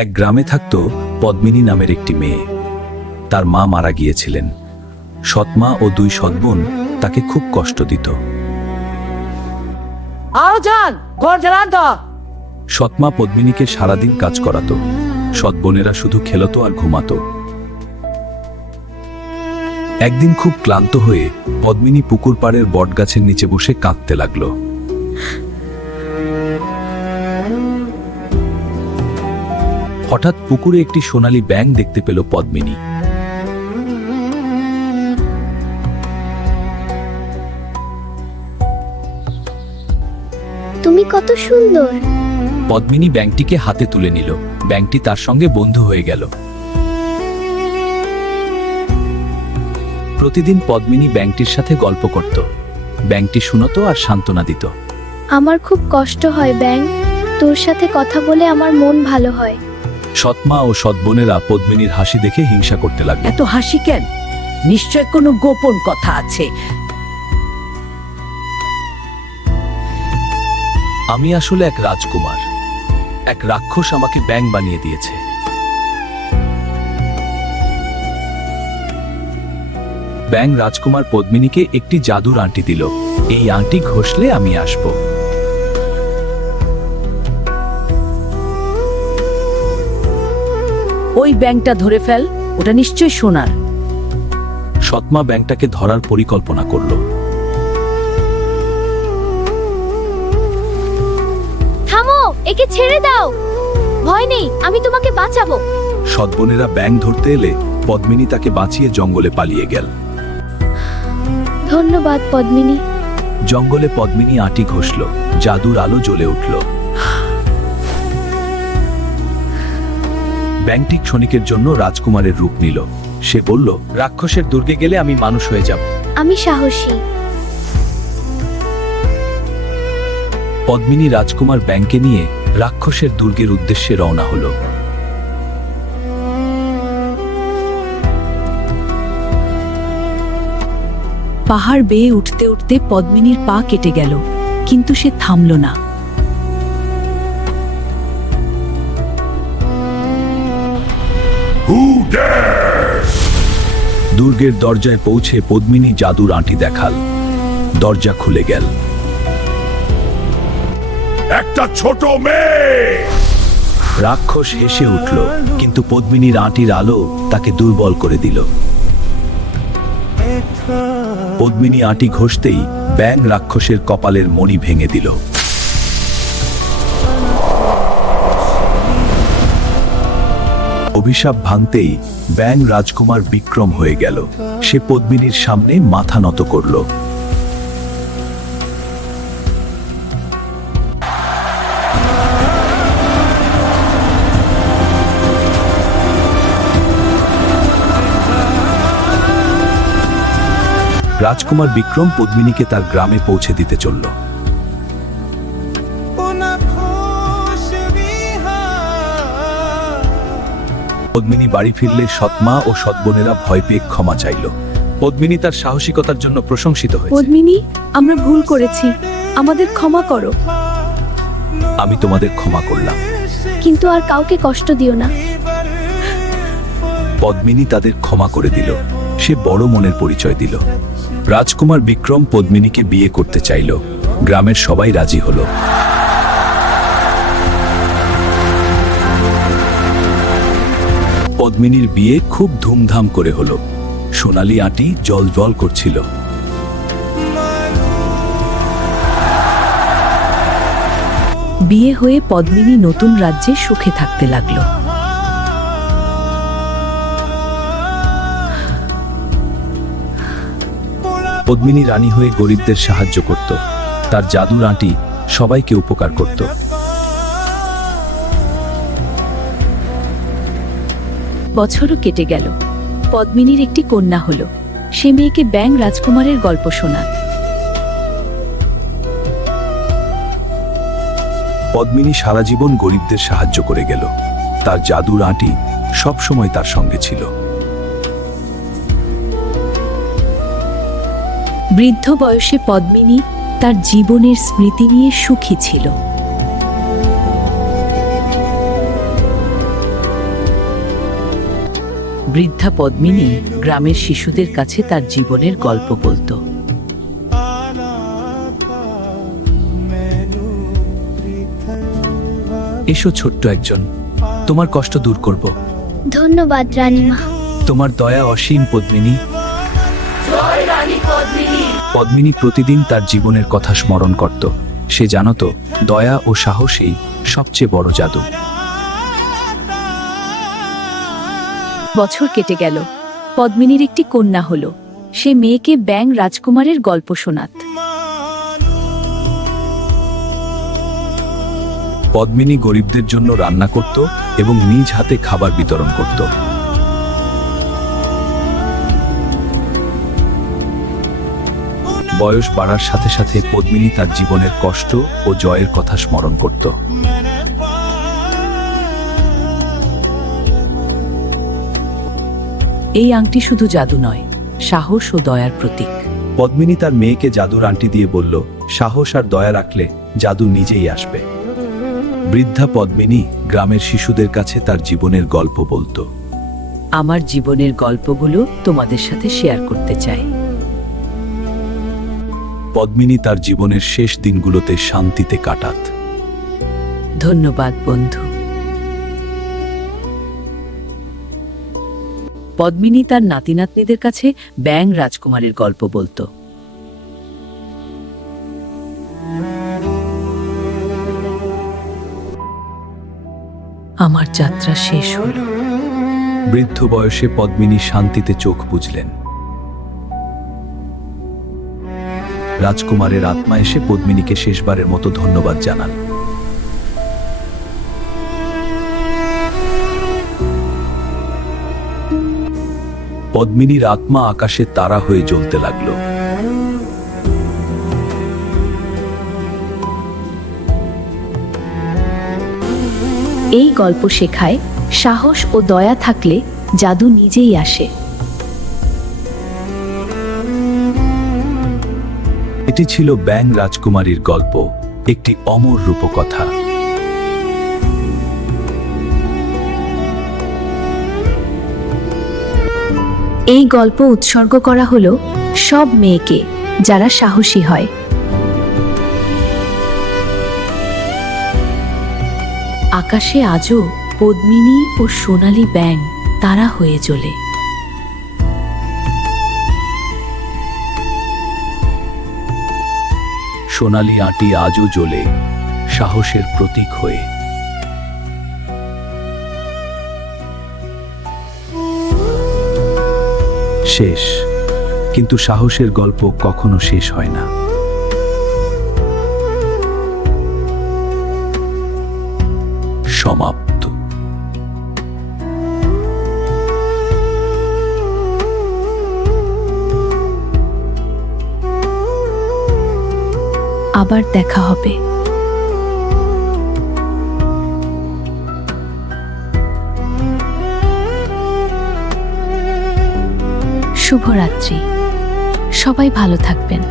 এক গ্রামে থাকত পদ্মিনী নামের একটি মেয়ে। তার মা মারা গিয়েছিলেন। সৎমা ও দুই সৎবোন তাকে খুব কষ্ট দিত। সৎমা পদ্মিনীকে সারাদিন কাজ করাতো, সৎবোনেরা শুধু খেলতো আর ঘুমাতো। একদিন খুব ক্লান্ত হয়ে পদ্মিনী পুকুর পাড়ের বটগাছের নিচে বসে কাঁদতে লাগলো। হঠাৎ পুকুরে একটি সোনালী ব্যাঙ দেখতে পেল পদ্মিনী। তুমি কত সুন্দর। পদ্মিনী ব্যাঙটিকে হাতে তুলে নিল। ব্যাঙটি তার সঙ্গে বন্ধু হয়ে গেল। প্রতিদিন পদ্মিনী ব্যাঙটির সাথে গল্প করত। ব্যাঙটি শুনতো আর সান্ত্বনা দিত। আমার খুব কষ্ট হয় ব্যাঙ, তোর সাথে কথা বলে আমার মন ভালো হয়। সৎমা ও সৎবোনেরা পদ্মিনীর হাসি দেখে হিংসা করতে লাগলো। এত হাসি কেন? নিশ্চয় কোনো গোপন কথা আছে। আমি আসলে এক রাজকুমার। এক রাক্ষস আমাকে ব্যাঙ বানিয়ে দিয়েছে। ব্যাঙ রাজকুমার পদ্মিনীকে একটি জাদুর আংটি দিল। এই আংটি ঘষলে আমি আসব। ওই ব্যাংকটা ধরে ফেল, ওটা নিশ্চয় সোনার। সৎমা ব্যাঙটাকে ধরার পরিকল্পনা করল। থামো, একে ছেড়ে দাও। ভয় নেই, আমি তোমাকে বাঁচাবো। সৎবোনেরা ব্যাঙ ধরতে এলে পদ্মিনী তাকে বাঁচিয়ে জঙ্গলে পালিয়ে গেল। ধন্যবাদ পদ্মিনী। জঙ্গলে পদ্মিনী আঁটি ঘষল। জাদুর আলো জ্বলে উঠল। ব্যাঙটি ক্ষণিকের জন্য রাজকুমারের রূপ নিল। সে বলল, রাক্ষসের দুর্গে গেলে আমি মানুষ হয়ে যাব। আমি সাহসী। পদ্মিনী রাজকুমার ব্যাঙকে নিয়ে রাক্ষসের দুর্গের উদ্দেশ্যে রওনা হলো। পাহাড় বেয়ে উঠতে উঠতে পদ্মিনীর পা কেটে গেল, কিন্তু সে থামল না। দুর্গের দরজায় পৌঁছে পদ্মিনী জাদুর আঁটি দেখাল। দরজা খুলে গেল। একটা ছোট মেয়ে। রাক্ষস হেসে উঠল, কিন্তু পদ্মিনীর আঁটির আলো তাকে দুর্বল করে দিল। পদ্মিনী আঁটি ঘষতেই ব্যাঙ রাক্ষসের কপালের মণি ভেঙে দিল। অভিশাপ ভাঙতেই ব্যাঙ রাজকুমার বিক্রম হয়ে গেল। সে পদ্মিনীর সামনে মাথা নত করল। রাজকুমার বিক্রম পদ্মিনীকে তার গ্রামে পৌঁছে দিতে চলল। পদ্মিনী বাড়ি ফিরলে সৎমা ও সৎবোনেরা ভয় পেয়ে ক্ষমা চাইল। পদ্মিনী তার সাহসিকতার জন্য প্রশংসিত হয়েছে। পদ্মিনী, আমরা ভুল করেছি, আমাদের ক্ষমা করো। আমি তোমাদের ক্ষমা করলাম। কিন্তু আর কাউকে কষ্ট দিও না। পদ্মিনী তাদের ক্ষমা করে দিল। সে বড় মনের পরিচয় দিল। রাজকুমার বিক্রম পদ্মিনীকে বিয়ে করতে চাইল। গ্রামের সবাই রাজি হলো। পদ্মিনীর বিয়ে খুব ধুমধাম করে হলো। সোনালী আঁটি জ্বলজ্বল করছিল। বিয়ে হয়ে পদ্মিনী নতুন রাজ্যে সুখে থাকতে লাগলো। পদ্মিনী রানী হয়ে গরিবদের সাহায্য করত। তার জাদুর আঁটি সবাইকে উপকার করত। বছরও কেটে গেল। পদ্মিনীর একটি কন্যা হলো। সে মেয়েকে ব্যাঙ রাজকুমারের গল্প শোনায়। পদ্মিনী সারা জীবন গরিবদের সাহায্য করে গেল। তার জাদুর আঁটি সব সময় তার সঙ্গে ছিল। বৃদ্ধ বয়সে পদ্মিনী তার জীবনের স্মৃতি নিয়ে সুখী ছিল। বৃদ্ধা পদ্মিনী গ্রামের শিশুদের কাছে তার জীবনের গল্প বলতো। এসো ছোট্ট একজন, তোমার কষ্ট দূর করব। ধন্যবাদ রানীমা। তোমার দয়া অসীম পদ্মিনী। পদ্মিনী প্রতিদিন তার জীবনের কথা স্মরণ করত। সে জানত দয়া ও সাহসই সবচেয়ে বড় জাদু। বছর কেটে গেল। পদ্মিনীর একটি কন্যা হলো। সে মেয়েকে ব্যাং রাজকুমারের গল্প শোনাত। পদ্মিনী গরিবদের জন্য রান্না করত এবং নিজ হাতে খাবার বিতরণ করত। বয়স বাড়ার সাথে সাথে পদ্মিনী তার জীবনের কষ্ট ও জয়ের কথা স্মরণ করত। এই আংটি শুধু জাদু নয়, সাহস ও দয়ার প্রতীক। পদ্মিনী তার মেয়েকে জাদুর আংটি দিয়ে বলল, সাহস আর দয়া রাখলে জাদু নিজেই আসবে। বৃদ্ধা পদ্মিনী গ্রামের শিশুদের কাছে তার জীবনের গল্প বলতো। আমার জীবনের গল্পগুলো তোমাদের সাথে শেয়ার করতে চাই। পদ্মিনী তার জীবনের শেষ দিনগুলোতে শান্তিতে কাটাত। ধন্যবাদ বন্ধু। পদ্মিনী তার নাতি নাতনিদের কাছে ব্যাং রাজকুমারের গল্প বলতো। আমার যাত্রা শেষ হলো। বৃদ্ধ বয়সে পদ্মিনী শান্তিতে চোখ বুজলেন। রাজকুমারের আত্মা এসে পদ্মিনীকে শেষবারের মতো ধন্যবাদ জানান। পদ্মিনীর আত্মা আকাশে তারা হয়ে জ্বলতে লাগলো। এই গল্প শেখায়, সাহস ও দয়া থাকলে জাদু নিজেই আসে। এটি ছিল ব্যাং রাজকুমারীর গল্প, একটি অমর রূপকথা। এই গল্প উৎসর্গ করা হলো সব মেয়েকে যারা সাহসী হয়। আকাশে আজও পদ্মিনী ও সোনালী ব্যাং তারা হয়ে জ্বলে। সোনালী আঁটি আজও জ্বলে, সাহসের প্রতীক হয়ে। শেষ, কিন্তু সাহসের গল্প কখনো শেষ হয় না। সমাপ্ত। আবার দেখা হবে। শুভরাত্রি। সবাই ভালো থাকবেন।